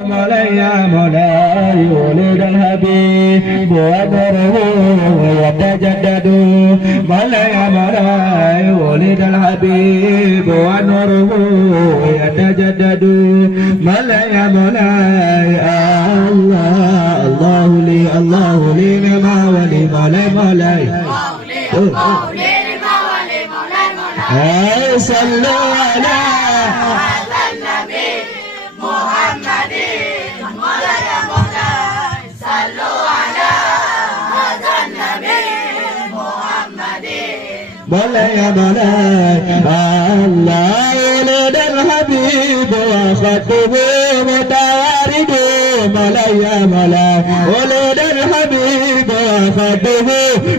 مولاي يا مولاي ولد الحبيب ونوره يتجدد مولاي يا مولاي ولد الحبيب ونوره يتجدد مولاي يا مولاي الله الله لي الله لي ما ولي مولاي مولاي صلوا على مولاي يا مولاي الله ولد الحبيب وخطه متوارد مولاي يا مولاي ولد الحبيب وخطه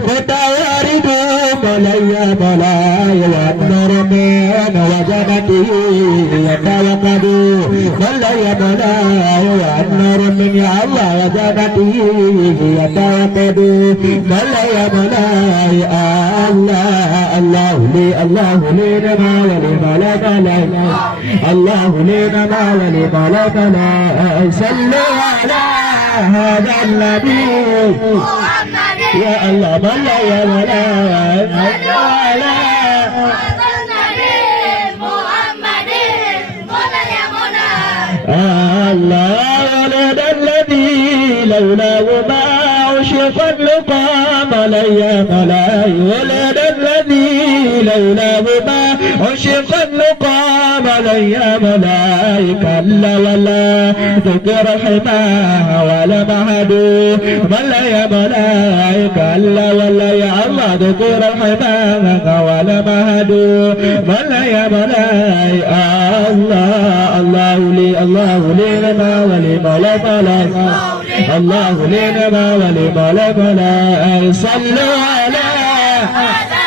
متوارد مولاي يا مولاي والنور من وجنته يتوقد مولاي يا مولاي والنور من يا الله وجنته يتوقد مولاي يا مولاي الله لي الله لي ما ولي ما لا الله لي ما ولي ما لا صلوا على هذا النبي يا الله ما يا ولا صلوا على هذا النبي محمد مولا يا مولا الله ولد الذي لولاه ما عشق اللقام يا مولاي ولد الذي لولاه ما عشق اللقام يا مولاي كلا ولا ذكر حماه ولا مهدو ولا يا مولاي كلا ولا يا الله ذكر حماه ولا مهدو ولا يا مولاي الله لي ما ولي مولا الله لي ما ولي مولا صلوا على